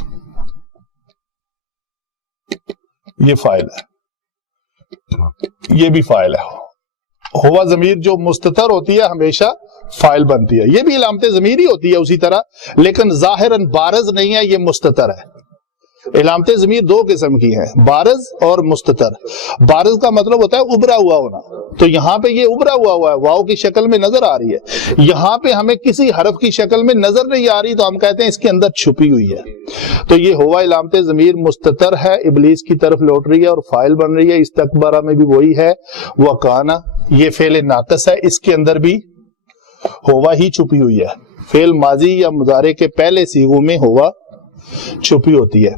یہ فاعل ہے یہ بھی فاعل ہے ہوا ضمیر جو مستتر ہوتی ہے ہمیشہ فاعل بنتی ہے یہ بھی علامت ضمیر ہی ہوتی ہے اسی طرح لیکن ظاہراً بارز نہیں ہے یہ مستتر ہے علامت ضمیر دو قسم کی ہیں، بارز اور مستتر۔ بارز کا مطلب ہوتا ہے ابھرا ہوا ہونا، تو یہاں پہ یہ ابھرا ہوا ہے، واو کی شکل میں نظر آ رہی ہے۔ یہاں پہ ہمیں کسی حرف کی شکل میں نظر نہیں آ رہی، تو ہم کہتے ہیں اس کے اندر چھپی ہوئی ہے۔ تو یہ ہوا علامت ضمیر مستتر ہے، ابلیس کی طرف لوٹ رہی ہے اور فاعل بن رہی ہے۔ استکبارہ میں بھی وہی ہے، وکانا یہ فعل ناقص ہے، اس کے اندر بھی ہوا ہی چھپی ہوئی ہے۔ فعل ماضی یا مضارع کے پہلے صیغوں میں ہوا چھپی ہوتی ہے۔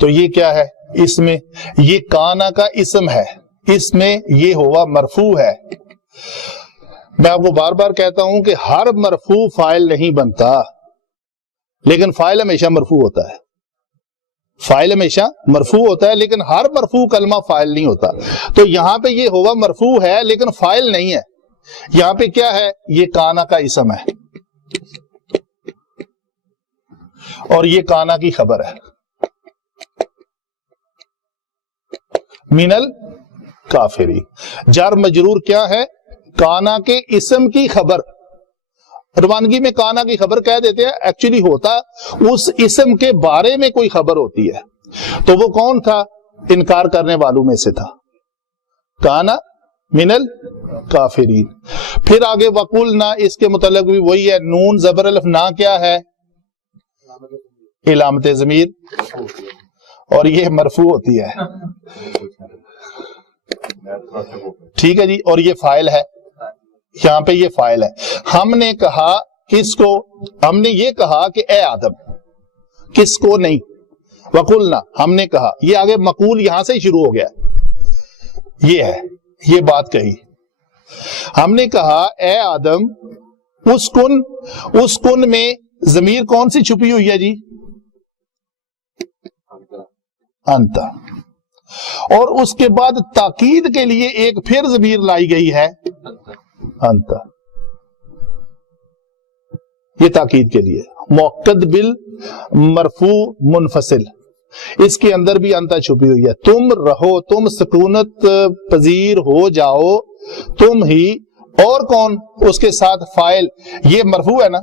تو یہ کیا ہے؟ اس میں یہ کانا کا اسم ہے، اس میں یہ ہوا مرفوع ہے۔ میں آپ کو بار بار کہتا ہوں کہ ہر مرفوع فاعل نہیں بنتا، لیکن فاعل ہمیشہ مرفوع ہوتا ہے۔ فاعل ہمیشہ مرفوع ہوتا ہے، لیکن ہر مرفوع کلمہ فاعل نہیں ہوتا۔ تو یہاں پہ یہ ہوا مرفوع ہے لیکن فاعل نہیں ہے۔ یہاں پہ کیا ہے؟ یہ کانا کا اسم ہے اور یہ کانا کی خبر ہے۔ منل کافری، جار مجرور کیا ہے؟ کانا کے اسم کی خبر۔ روانگی میں کانا کی خبر کہہ دیتے ہیں، ایکچولی ہوتا اس اسم کے بارے میں کوئی خبر ہوتی ہے۔ تو وہ کون تھا؟ انکار کرنے والوں میں سے تھا۔ کانا منل کافرین۔ پھر آگے وقلنا، اس کے متعلق بھی وہی ہے، نون زبر الف نا کیا ہے؟ علامت ضمیر، اور یہ مرفوع ہوتی ہے، ٹھیک ہے جی، اور یہ فاعل ہے، یہاں پہ یہ فاعل ہے۔ ہم نے کہا کس کو؟ ہم نے یہ کہا کہ اے آدم، کس کو نہیں؟ وقلنا ہم نے کہا، یہ آگے مقول یہاں سے شروع ہو گیا، یہ ہے، یہ بات کہی۔ ہم نے کہا اے آدم، اسکن میں ضمیر کون سی چھپی ہوئی ہے جی؟ انت، اور اس کے بعد تاکید کے لیے ایک پھر ضمیر لائی گئی ہے انت، یہ تاکید کے لیے موقد بالمرفوع منفصل، اس کے اندر بھی انت چھپی ہوئی ہے۔ تم رہو، تم سکونت پذیر ہو جاؤ، تم ہی، اور کون اس کے ساتھ فاعل، یہ مرفوع ہے نا،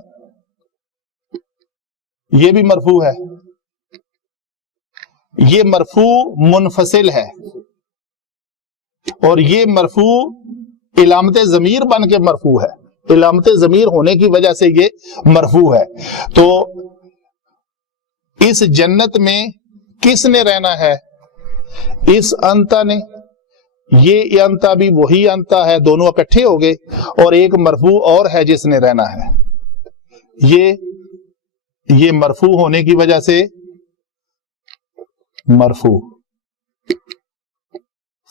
یہ بھی مرفوع ہے، یہ مرفوع منفصل ہے، اور یہ مرفوع علامت ضمیر بن کے مرفوع ہے، علامت ضمیر ہونے کی وجہ سے یہ مرفوع ہے۔ تو اس جنت میں کس نے رہنا ہے؟ اس انتا نے، یہ انتا بھی وہی انتا ہے، دونوں اکٹھے ہو گئے، اور ایک مرفوع اور ہے جس نے رہنا ہے، یہ مرفوع ہونے کی وجہ سے مرفوع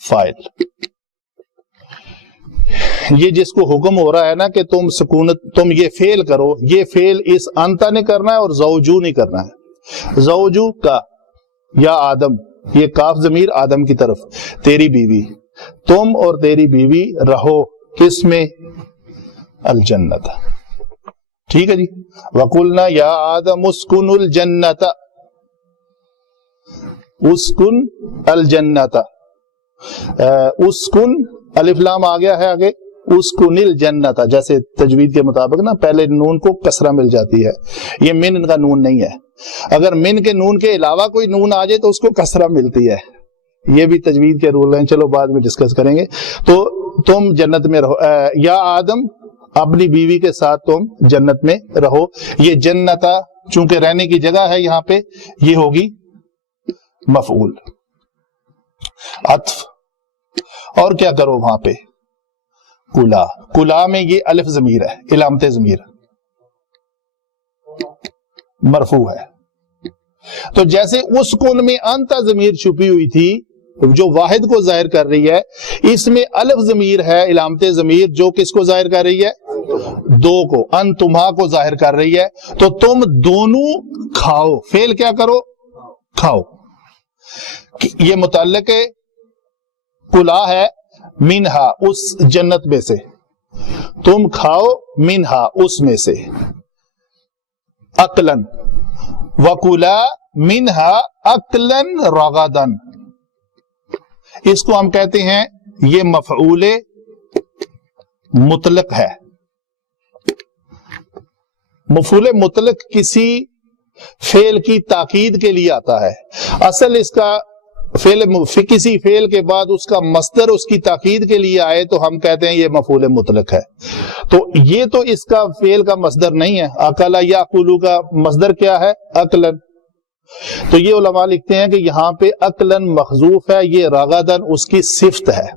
فاعل، یہ جس کو حکم ہو رہا ہے نا کہ تم سکونت، تم یہ فعل کرو، یہ فعل اس انتا نے کرنا ہے اور زوجو نہیں کرنا ہے۔ زوجو کا یا آدم، یہ کاف ضمیر آدم کی طرف، تیری بیوی، تم اور تیری بیوی رہو کس میں؟ الجنت، ٹھیک ہے جی۔ وقلنا یا آدم اسکن الجنت، اسکن الجنت، اسکن الف لام آ گیا ہے آگے، اسکن الجنت، جیسے تجوید کے مطابق نا پہلے نون کو کسرہ مل جاتی ہے، یہ من ان کا نون نہیں ہے، اگر من کے نون کے علاوہ کوئی نون آ جائے تو اس کو کسرہ ملتی ہے، یہ بھی تجوید کے رول ہیں، چلو بعد میں ڈسکس کریں گے۔ تو تم جنت میں رہو، یا آدم اپنی بیوی کے ساتھ تم جنت میں رہو، یہ جنتا چونکہ رہنے کی جگہ ہے یہاں پہ، یہ ہوگی مفعول عطف، اور کیا کرو وہاں پہ؟ کلا، کلا میں یہ الف ضمیر ہے، علامت ضمیر مرفوع ہے۔ تو جیسے اس کن میں انتا ضمیر چھپی ہوئی تھی جو واحد کو ظاہر کر رہی ہے، اس میں الف ضمیر ہے علامت ضمیر جو کس کو ظاہر کر رہی ہے؟ دو کو، انتما کو ظاہر کر رہی ہے۔ تو تم دونوں کھاؤ، فعل کیا کرو؟ کھاؤ، یہ متعلق کلا ہے منہا، اس جنت میں سے، تم کھاؤ منہا، اس میں سے، اکلن، وکلا منہا اکلن رغدن، اس کو ہم کہتے ہیں یہ مفعول مطلق ہے۔ مفعول مطلق کسی فعل کی تاکید کے لیے آتا ہے. اصل اس کا کسی فعل کے بعد اس کا مصدر اس کی تاکید کے لیے آئے تو ہم کہتے ہیں یہ مفعول مطلق ہے. تو یہ تو اس کا فعل کا مصدر نہیں ہے. اکلا یاکلو کا مصدر کیا ہے؟ اکلن. تو یہ علماء لکھتے ہیں کہ یہاں پہ اکلن محذوف ہے، یہ رغدن اس کی صفت ہے.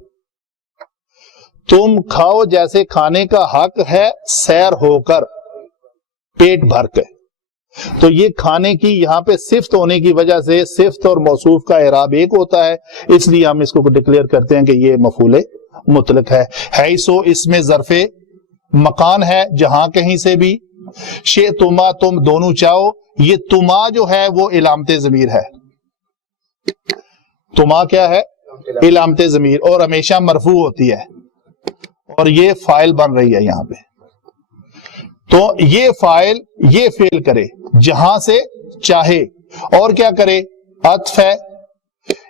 تم کھاؤ جیسے کھانے کا حق ہے سیر ہو کر، پیٹ بھر کے. تو یہ کھانے کی یہاں پہ صفت ہونے کی وجہ سے صفت اور موصوف کا اعراب ایک ہوتا ہے، اس لیے ہم اس کو ڈکلیئر کرتے ہیں کہ یہ مفعول مطلق ہے. حیثو اس میں ظرف مکان ہے، جہاں کہیں سے بھی. شئتما تم دونوں چاہو، یہ تما جو ہے وہ علامت ضمیر ہے. تما کیا ہے؟ علامت ضمیر، اور ہمیشہ مرفوع ہوتی ہے، اور یہ فاعل بن رہی ہے یہاں پہ. تو یہ فاعل یہ فعل کرے جہاں سے چاہے، اور کیا کرے؟ عطف ہے.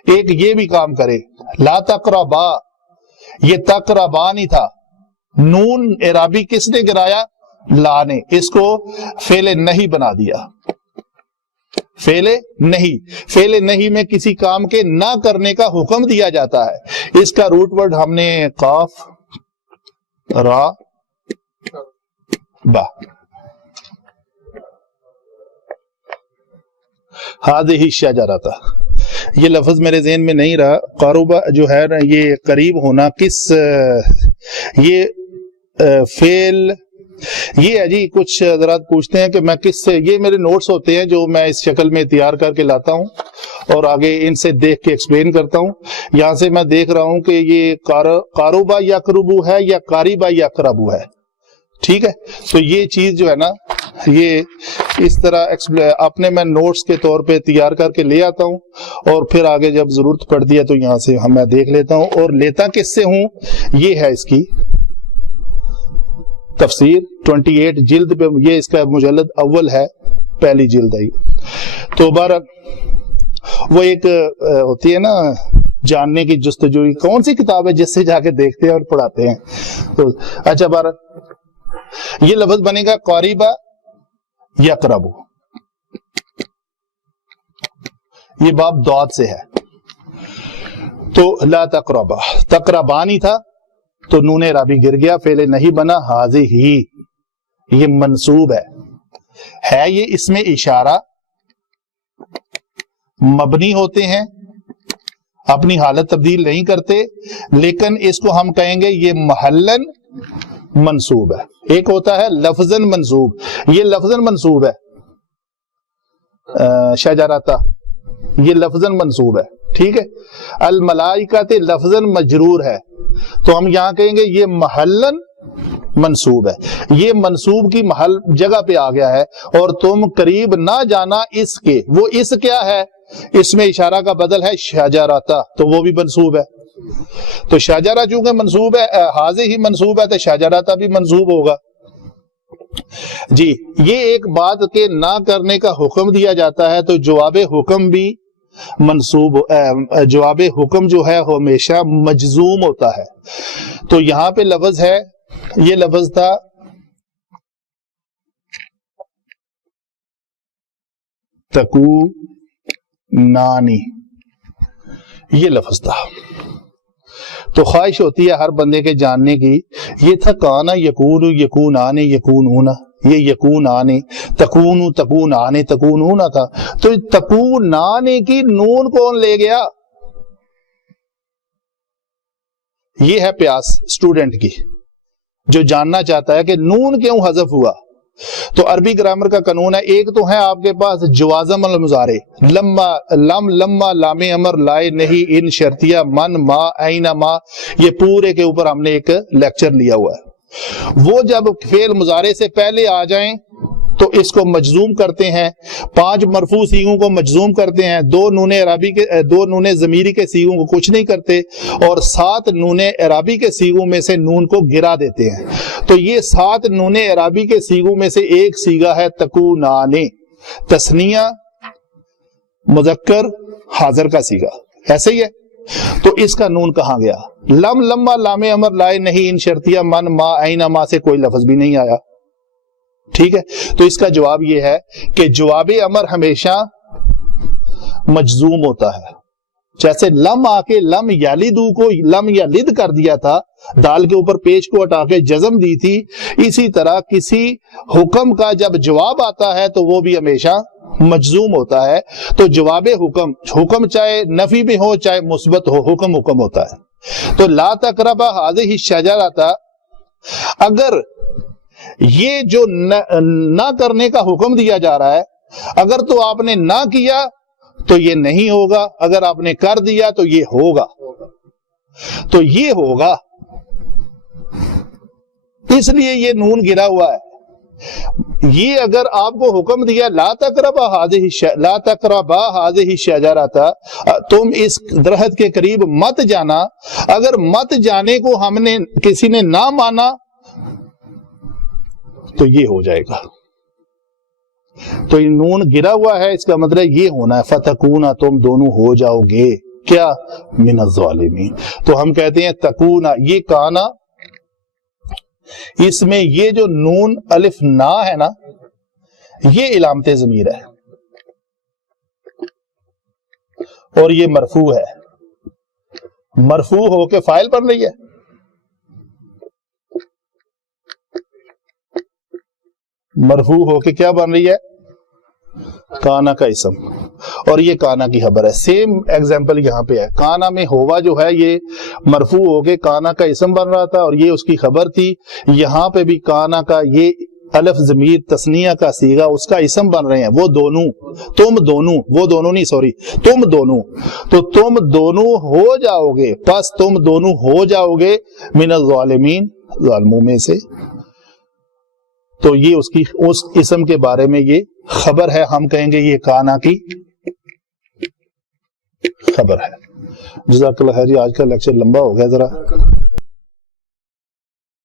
ایک یہ بھی کام کرے. لا تقربا، یہ تقربا نہیں تھا، نون اعرابی کس نے گرایا؟ لا نے. اس کو فعل نہیں بنا دیا. فعل نہیں، فعل نہیں میں کسی کام کے نہ کرنے کا حکم دیا جاتا ہے. اس کا روٹ ورڈ ہم نے قاف را با. ہذہ الشجرۃ، یہ لفظ میرے ذہن میں نہیں رہا. قربہ جو ہے نا، یہ قریب ہونا کس، یہ فعل یہ ہے جی. کچھ حضرات پوچھتے ہیں کہ میں کس سے، یہ میرے نوٹس ہوتے ہیں جو میں اس شکل میں تیار کر کے لاتا ہوں اور آگے ان سے دیکھ کے ایکسپلین کرتا ہوں. یہاں سے میں دیکھ رہا ہوں کہ یہ قاربہ یقربو ہے یا قاریبہ یقربو ہے. ٹھیک ہے، تو یہ چیز جو ہے نا، یہ اس طرح اپنے میں نوٹس کے طور پہ تیار کر کے لے آتا ہوں، اور پھر آگے جب ضرورت پڑتی ہے تو یہاں سے میں دیکھ لیتا ہوں. اور لیتا کس سے ہوں؟ یہ ہے اس کی تفسیر 28 جلد پہ، یہ اس کا مجلد اول ہے، پہلی جلد ہے. تو بہرحال وہ ایک ہوتی ہے نا جاننے کی جستجوئی، کون سی کتاب ہے جس سے جا کے دیکھتے ہیں اور پڑھاتے ہیں. تو اچھا، بہرحال یہ لفظ بنے گا قریبہ یقربو. یہ باب دعات سے ہے. تو لا تقربا، تقربانی تھا تو نون اعرابی گر گیا، فعل نہیں بنا. حاضی ہی، یہ منصوب ہے یہ اس میں اشارہ، مبنی ہوتے ہیں، اپنی حالت تبدیل نہیں کرتے، لیکن اس کو ہم کہیں گے یہ محلن منصوب ہے. ایک ہوتا ہے لفظاً منصوب، یہ لفظاً منصوب ہے. شجرتا یہ لفظاً منصوب ہے. ٹھیک ہے. الملائکۃ لفظاً مجرور ہے، تو ہم یہاں کہیں گے یہ محلن منصوب ہے. یہ منصوب کی محل جگہ پہ آ گیا ہے. اور تم قریب نہ جانا اس کے، وہ اس کیا ہے؟ اس میں اشارہ کا بدل ہے شجرتا، تو وہ بھی منصوب ہے. تو شجرہ چونکہ منصوب ہے، حاضر ہی منصوب ہے، تو شجرتا بھی منصوب ہوگا. جی، یہ ایک بات کے نہ کرنے کا حکم دیا جاتا ہے تو جواب حکم بھی منصوب، جواب حکم جو ہے ہمیشہ مجزوم ہوتا ہے. تو یہاں پہ لفظ ہے، یہ لفظ تھا تکو نانی، یہ لفظ تھا. تو خواہش ہوتی ہے ہر بندے کے جاننے کی. یہ تھا کانا یکون، یکون آنے، یکون ہونا، یہ یکون آنے، تکون تکون آنے، تکون ہونا تھا. تو تکون آنے کی نون کون لے گیا؟ یہ ہے پیاس اسٹوڈنٹ کی، جو جاننا چاہتا ہے کہ نون کیوں حذف ہوا. تو عربی گرامر کا قانون ہے، ایک تو ہے آپ کے پاس جوازم المضارع، لما لم، لما لام امر، لائے نہیں، ان شرطیہ، من، ما، این ما، یہ پورے کے اوپر ہم نے ایک لیکچر لیا ہوا ہے. وہ جب فعل مضارع سے پہلے آ جائیں تو اس کو مجزوم کرتے ہیں. 5 مرفوع سیغوں کو مجزوم کرتے ہیں، 2 نون اعرابی کے، 2 نون ضمیری کے سیغوں کو کچھ نہیں کرتے، اور 7 نون اعرابی کے سیغوں میں سے نون کو گرا دیتے ہیں. تو یہ 7 نون اعرابی کے سیغوں میں سے ایک سیغہ ہے تکونانے، تثنیہ مذکر حاضر کا سیغہ، ایسے ہی ہے. تو اس کا نون کہاں گیا؟ لم، لما لام امر، لائے نہیں، ان شرطیہ، من، ما، این ما سے کوئی لفظ بھی نہیں آیا. ٹھیک ہے، تو اس کا جواب یہ ہے کہ جواب امر ہمیشہ مجزوم ہوتا ہے. جیسے لم آ کے لم یلدو کو لم یلد کر دیا تھا، دال کے اوپر پیش کو ہٹا کے جزم دی تھی، اسی طرح کسی حکم کا جب جواب آتا ہے تو وہ بھی ہمیشہ مجزوم ہوتا ہے. تو جواب حکم چاہے نفی میں ہو چاہے مثبت ہو، حکم ہوتا ہے. تو لا تقربا هذه الشجرۃ، اگر یہ جو نہ کرنے کا حکم دیا جا رہا ہے، اگر تو آپ نے نہ کیا تو یہ نہیں ہوگا، اگر آپ نے کر دیا تو یہ ہوگا. تو یہ ہوگا، اس لیے یہ نون گرا ہوا ہے. یہ اگر آپ کو حکم دیا لا تقربا هذه الشجرۃ، تم اس درخت کے قریب مت جانا، اگر مت جانے کو ہم نے کسی نے نہ مانا تو یہ ہو جائے گا. تو یہ نون گرا ہوا ہے، اس کا مطلب یہ ہونا ہے فتکونا، تم دونوں ہو جاؤ گے کیا من الظالمین. تو ہم کہتے ہیں تکونا، یہ کانا، اس میں یہ جو نون الف نا ہے نا، یہ علامت ضمیر ہے اور یہ مرفوع ہے. مرفوع ہو کے فاعل بن رہی ہے، مرفوع ہو کے کیا بن رہی ہے؟ کانا کا اسم، اور یہ کانا کی خبر ہے. سیم ایگزامپل یہاں پہ ہے. کانا میں ہوا جو ہے یہ مرفوع ہو کے کانا کا اسم بن رہا تھا اور یہ اس کی خبر تھی. یہاں پہ بھی کانا کا یہ الف ضمیر تثنیہ کا صیغہ اس کا اسم بن رہے ہیں. وہ دونوں، تم دونوں، وہ دونوں نہیں سوری، تم دونوں. تو تم دونوں ہو جاؤ گے، پس تم دونوں ہو جاؤ گے من الظالمین، ظالموں میں سے. تو یہ اس اسم کے بارے میں یہ خبر ہے، ہم کہیں گے یہ کانا کی خبر ہے. جزاک اللہ خیر. آج کا لیکچر لمبا ہو گیا ذرا.